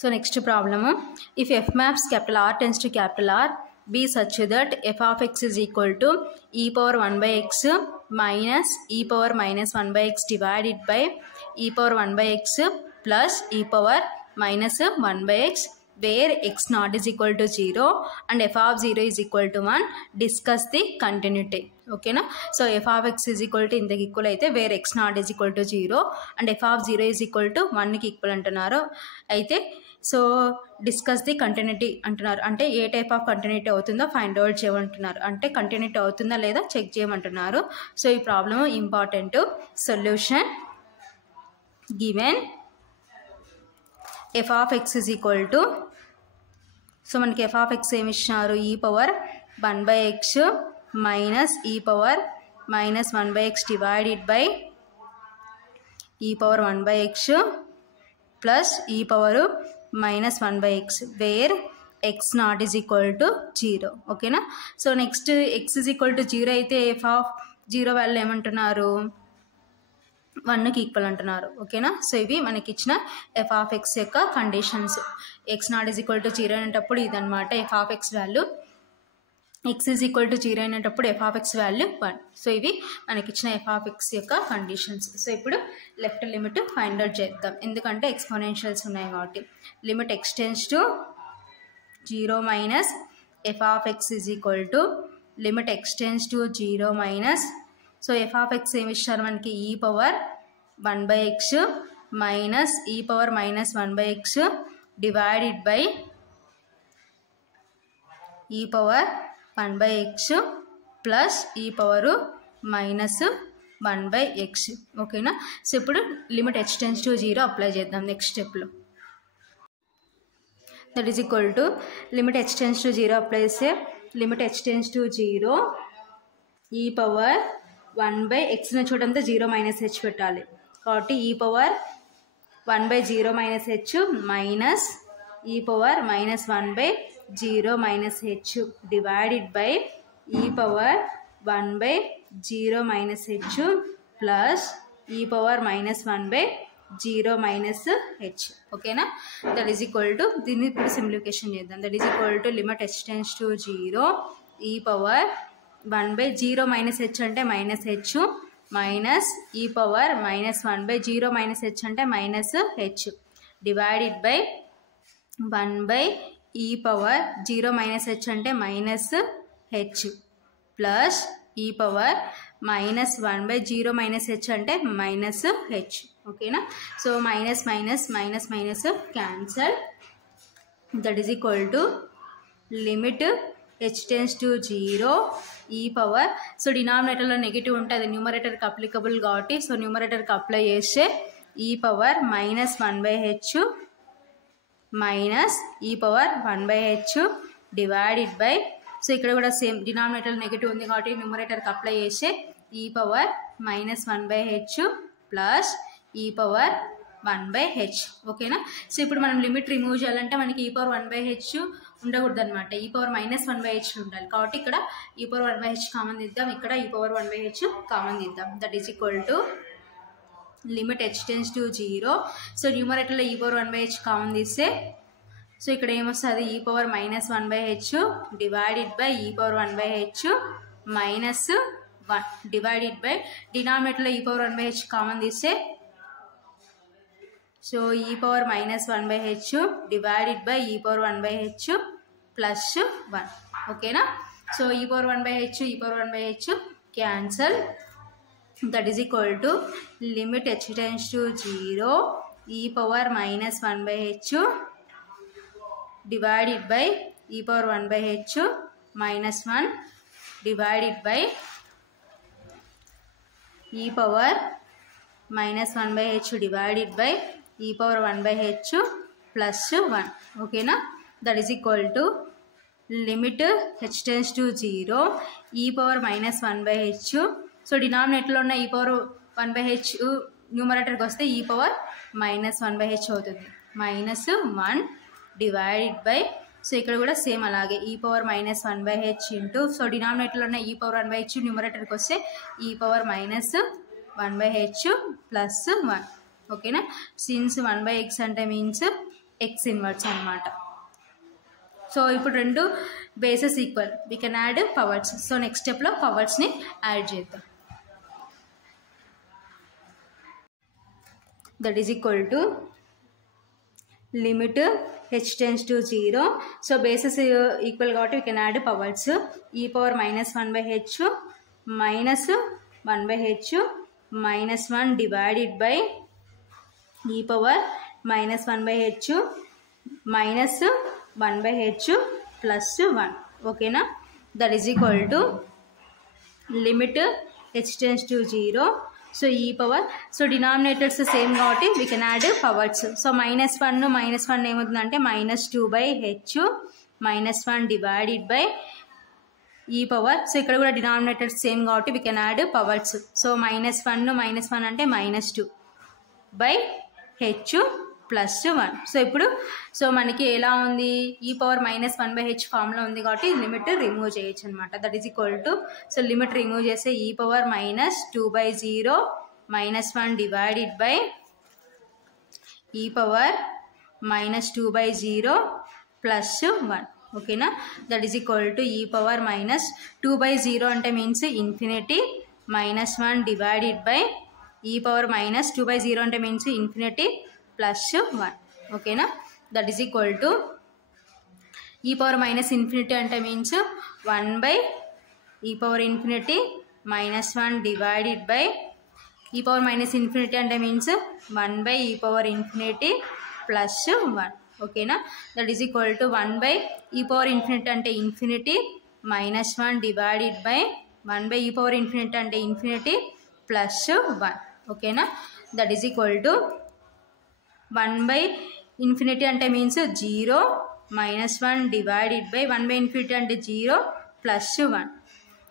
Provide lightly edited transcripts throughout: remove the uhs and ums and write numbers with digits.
So next problem, if f maps capital R tends to capital R be such that f of x is equal to e power 1 by x minus e power minus 1 by x divided by e power 1 by x plus e power minus 1 by x, where x naught is equal to 0 and f of 0 is equal to 1, discuss the continuity. Okay na? So f of x is equal to ఇంతకి equal అయితే where x naught is equal to 0 and f of 0 is equal to 1కి equal అంటున్నారు. అయితే so discuss the continuity అంటున్నారు. అంటే ఏ type of continuity అవుతుందో find out చేయమంటున్నారు. అంటే కంటిన్యూటీ అవుతుందా లేదా చెక్ చేయమంటున్నారు. సో ఈ problem important. Solution given f of x is equal to, so మనకి f of x ఏమి ఇచ్చినారు, e power 1 by x minus e power minus 1 by x divided by e power 1 by x plus e power minus 1 by x, where x not is equal to 0. ఓకేనా. So next x is equal to 0 అయితే f of 0 value ఏమంటున్నారు, 1కి equal అంటున్నారు. ఓకేనా. So ఇవి మనకి ఇచ్చిన F of X యొక్క conditions. X not is equal to 0 అనేటప్పుడు ఇదనమాట F of X value. X is equal to 0 అనేటప్పుడు F of X value 1. So ఇవి మనకి ఇచ్చిన ఎఫ్ ఆఫ్ ఎక్స్ యొక్క కండిషన్స్. సో ఇప్పుడు లెఫ్ట్ లిమిట్ ఫైండ్ అవుట్ చేద్దాం, ఎందుకంటే ఎక్స్పోనెన్షియల్స్ ఉన్నాయి కాబట్టి. Limit x tends to 0 minus F of X is equal to limit x tends to 0 minus, so F of X ఏమి ఇచ్చారు మనకి, ఈ power 1 by x minus e power minus 1 by x divided by e power 1 by x plus ఈ power minus 1 by x. ఓకేనా. So ఇప్పుడు limit h tends to 0 apply చేద్దాం next స్టెప్లో. That is equal to limit h tends to 0 apply చేస్తే limit h tends to 0 e power 1 by x చూడంతా 0 minus h పెట్టాలి కాబట్టి e power 1 by 0 minus h minus e power minus 1 by 0 minus h divided by e power 1 by 0 minus h plus e power minus 1 by 0 minus h. ఓకేనా. That is equal to, దీన్ని ఇప్పుడు simplification చేద్దాం. That is equal to limit h tends to 0 e power 1 by 0 minus h అంటే minus h minus e power minus 1 by 0 minus h అంటే minus h divided by 1 by ఈ power 0 minus h అంటే minus h plus e power minus 1 by 0 minus h అంటే minus h. ఓకేనా. So minus minus minus minus cancel. That is equal to limit h tends to 0 e power, so డినామినేటర్లో negative ఉంటే అది న్యూమరేటర్కి applicable కాబట్టి so న్యూమరేటర్కి apply చేస్తే ఈ power minus 1 by h minus e power 1 by h divided by, so ఇక్కడ కూడా same denominator negative ఉంది కాబట్టి న్యూమరేటర్కి apply చేస్తే ఈ power minus 1 by h plus e power 1 by h. ఓకేనా. సో ఇప్పుడు మనం లిమిట్ రిమూవ్ చేయాలంటే మనకి ఈ పవర్ 1 by h ఉండకూడదు అనమాట, ఈ పవర్ మైనస్ 1 by h ఉండాలి కాబట్టి ఇక్కడ e power 1 by h common తీద్దాం, ఇక్కడ e power 1 by h common తీద్దాం. That is equal to limit h tends to 0, so న్యూమరేటర్లో e power 1 by h common తీస్తే సో ఇక్కడ ఏమొస్తుంది, e power minus 1 by h divided by e power 1 by h minus 1 divided by డినామినేటర్లో e power 1 by h common తీస్తే so e power minus 1 by h divided by e power 1 by h plus 1. ఓకేనా. So e power 1 by h e power 1 by h cancel. That is equal to limit h tends to 0 e power minus 1 by h divided by e power 1 by h minus 1 divided by e power minus 1 by h divided by e power 1 by h plus 1. ఓకేనా. That is equal to limit h tends to 0 e power minus 1 by h, so డినామినేటర్లో ఉన్న e power 1 by h న్యూమరేటర్కి వస్తే e power minus 1 by h అవుతుంది, minus 1 divided by, so ఇక్కడ కూడా same అలాగే e power minus 1 by h into, so డినామినేటర్లో ఉన్న ఈ పవర్ 1 by h న్యూమరేటర్కి వస్తే e power minus 1 by h plus 1. ఓకేనా. సిన్స్ 1 by x అంటే మీన్స్ ఎక్స్ ఇన్వర్స్ అనమాట. సో ఇప్పుడు రెండు bases equal, we can add powers. So next స్టెప్లో పవర్స్ని యాడ్ చేద్దాం. That is equal to limit h tends to 0. So bases equal కాబట్టి we can add powers. e power -1/h -1/h -1 divided by e power -1/h -1/h plus 1. ఓకేనా? That is equal to limit h tends to 0. So e power, so denominators same కాబట్టి we can add powers. So -1 ఏమవుతుందంటే -2/h -1 divided by e power. So ఇక్కడ కూడా denominators same కాబట్టి we can add powers. So -1 అంటే -2/h plus 1. So ఇప్పుడు so మనకి ఎలా ఉంది, ఈ పవర్ -1/h ఫామ్లో ఉంది కాబట్టి లిమిట్ రిమూవ్ చేయొచ్చు అనమాట. That is equal to, so limit remove చేస్తే ఈ power -2/0 -1 divided by e power -2/0 plus 1. ఓకేనా? దట్ ఈజ్ ఈక్వల్ టు ఈ పవర్ -2/0 అంటే means infinity -1 divided by e power -2/0 అంటే మీన్స్ ఇన్ఫినిటీ ప్లస్ 1. ఓకేనా? దట్ ఈజ్ ఈక్వల్ టు ఈ power ∞ అంటే means 1/e power infinity -1 divided by e power ∞ అంటే means 1/e power infinity plus 1. ఓకేనా? That is equal to 1/e power infinity అంటే infinity -1 divided by 1/e power infinity అంటే infinity plus 1. ఓకేనా? That is equal to 1/∞ అంటే means 0 -1 divided by 1/∞ అంటే 0 plus 1.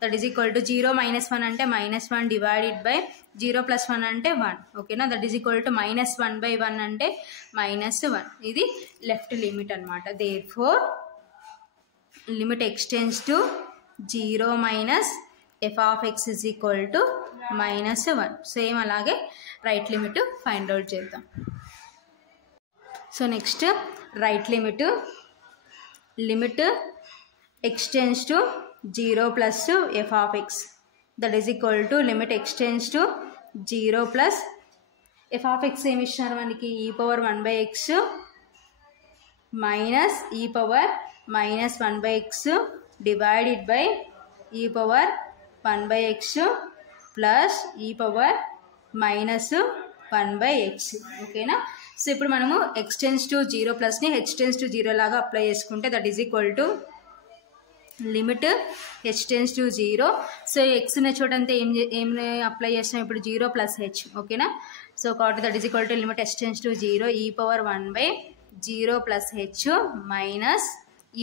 That is equal to 0 -1 అంటే -1 divided by 0 plus 1 అంటే 1. ఓకేనా? That is equal to -1/1 అంటే -1. ఇది లెఫ్ట్ లిమిట్ అనమాట. Therefore limit extends to 0 minus f of x is equal to -1. Same అలాగే right limit find out చేద్దాం. So next right limit extends to 0 plus f of x, that is equal to limit extends to 0 plus f of x ఏమి ఇచ్చినారు మనకి, e power 1/x minus e power -1/x divided by e power 1/x plus e power -1/x. ఓకేనా? So ఇప్పుడు మనము x tends to 0 ప్లస్ని h tends to 0 లాగా apply చేసుకుంటే that is equal to limit h tends to 0. So ఎక్స్ని చూడంతే ఏం apply చేస్తాం ఇప్పుడు 0 ప్లస్ h. ఓకేనా? సో కాబట్టి that is equal to limit h tends to 0 e power 1/0 plus h minus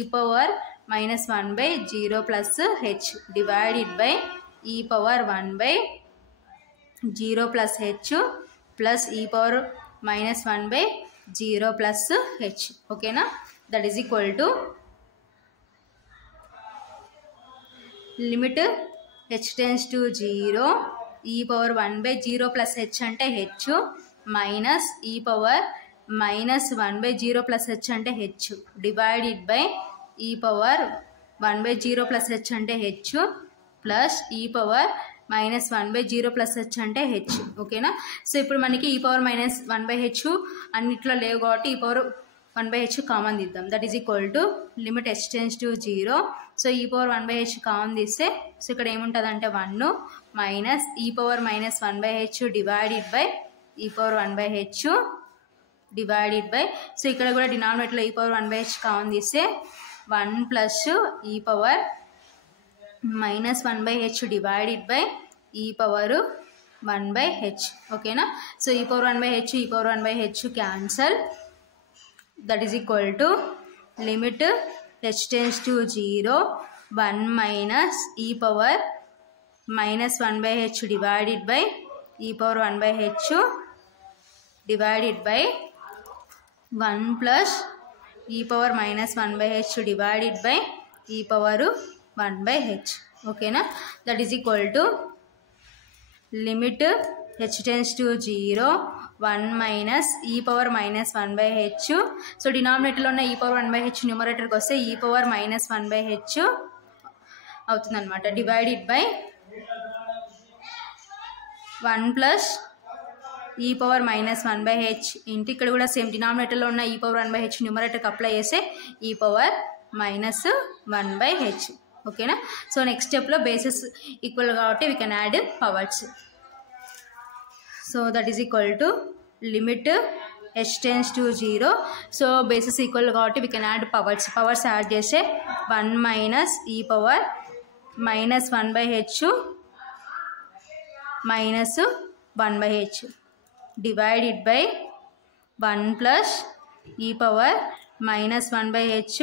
e power -1/0 plus h divided by e power 1/0 plus h plus e power -1/0 plus h. ఓకేనా? That is equal to limit h tends to 0 e power 1/0 plus h అంటే h minus e power -1/0 plus h అంటే h divided by e power 1/0 plus h అంటే h plus e power -1/0 plus h అంటే h. ఓకేనా? So ఇప్పుడు మనకి e power -1/h అన్నిట్లో లేవు కాబట్టి e పవర్ 1/h కామన్ తీద్దాం. That is equal to limit h tends to 0. So e power 1/h common తీస్తే సో ఇక్కడ ఏముంటుంది అంటే 1 minus e power -1/h divided by e power 1/h divided by, so ఇక్కడ కూడా డినామినేటర్లో e పవర్ 1/h కామన్ తీస్తే 1 plus e power -1/h divided by e power 1/h. ఓకేనా? So e power 1/h cancel. That is equal to limit h tends to 0 1 minus e power -1/h divided by e power 1/h divided by 1 plus e power -1/h divided by e power 1/h. ఓకేనా? That is equal to limit h tends to 0 1 minus e power minus 1/h. So డినామినేటర్లో ఉన్న e power 1/h న్యూమరేటర్కి వస్తే e power minus 1/h అవుతుంది అనమాట. Divided by 1 plus e power minus 1/h ఇంటి ఇక్కడ కూడా same డినామినేటర్లో ఉన్న ఈ పవర్ 1/h న్యూమరేటర్కి అప్లై చేస్తే ఈ పవర్ మైనస్ 1/h. ఓకేనా. సో నెక్స్ట్ స్టెప్లో బేసెస్ ఈక్వల్ కాబట్టి we can add powers. So that is equal to limit h tends to 0. So bases equal కాబట్టి we can add powers add చేస్తే 1 minus e power minus 1/h minus 1/h divided by 1 plus e power minus 1/h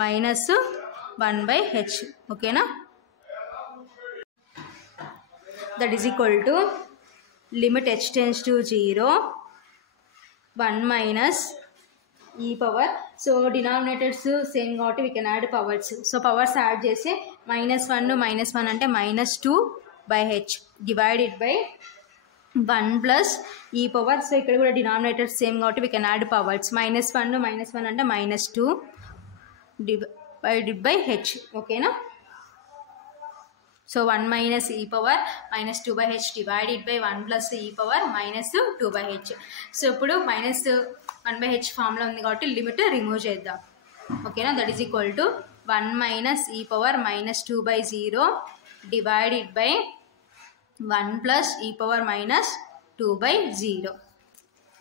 minus 1/h. ఓకేనా. That is equal to limit h tends to 0 1 minus e power. So denominators same కాబట్టి we can add powers. So powers add చేసి -1 అంటే -2/h divided by 1 plus e power. So ఇక్కడ కూడా denominators same కాబట్టి we can add powers. -1 అంటే -2 divided by h. ఓకేనా. So 1 minus e power -2/h divided by 1 plus e power -2/h. So ఇప్పుడు -1/h ఫామ్లో ఉంది కాబట్టి లిమిట్ రిమూవ్ చేద్దాం. ఓకేనా. That is equal to 1 minus e power -2/0 divided by 1 plus e power -2/0.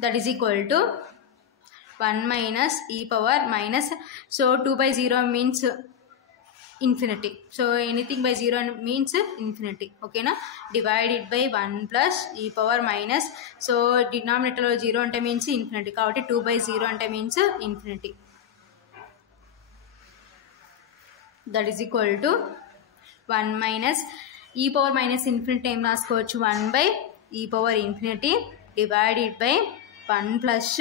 That is equal to 1 minus e power minus. So 2/0 means infinity. So anything by 0 means infinity. ఓకేనా. Divided by 1 plus e power minus. So డినామినేటర్లో 0 అంటే means infinity కాబట్టి 2/0 అంటే means infinity. That is equal to 1 minus e power minus infinity ఏం రాసుకోవచ్చు 1/e power infinity divided by 1 plus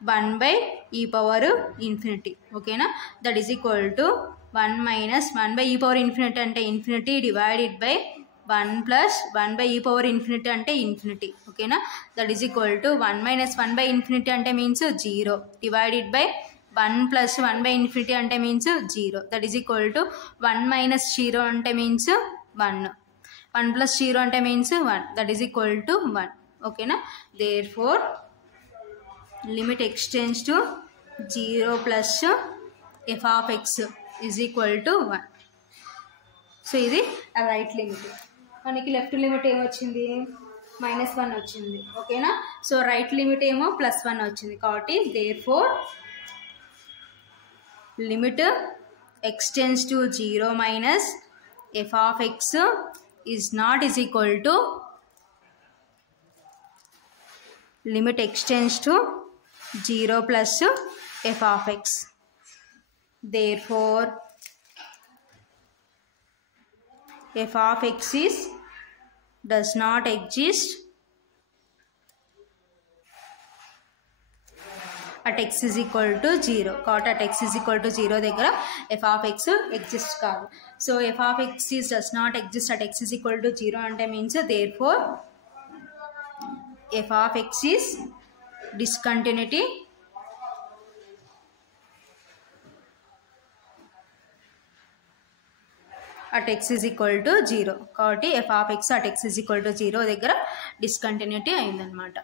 1/e power infinity. ఓకేనా. That is equal to 1 minus 1/e power infinity అంటే infinity divided by 1 plus 1/e power infinity అంటే infinity. ఓకేనా. That is equal to 1 minus 1/ఇన్ఫినిటీ అంటే means 0 divided by 1 plus 1/ఇన్ఫినిటీ అంటే means 0. That is equal to 1 minus 0 అంటే means 1 1 plus 0 అంటే means 1. That is equal to 1. ఓకేనా. Therefore limit x tends to 0 plus f of x is equal to 1. So ఇది right limit. మనకి left limit ఏమొచ్చింది -1 వచ్చింది. ఓకేనా. So right limit ఏమో +1 వచ్చింది కాబట్టి therefore limit x tends to 0 minus f of x is not is equal to limit x tends to 0 plus f of x. Therefore f of x does not exist at x is equal to 0. కాబట్టి at x is equal to 0 దగ్గర f of x exist కాదు. So f of x does not exist at x is equal to 0 అంటే means therefore f of x is discontinuity at x is equal to 0. కాబట్టి f of x at x is equal to 0 దగ్గర discontinuity అయిందనమాట.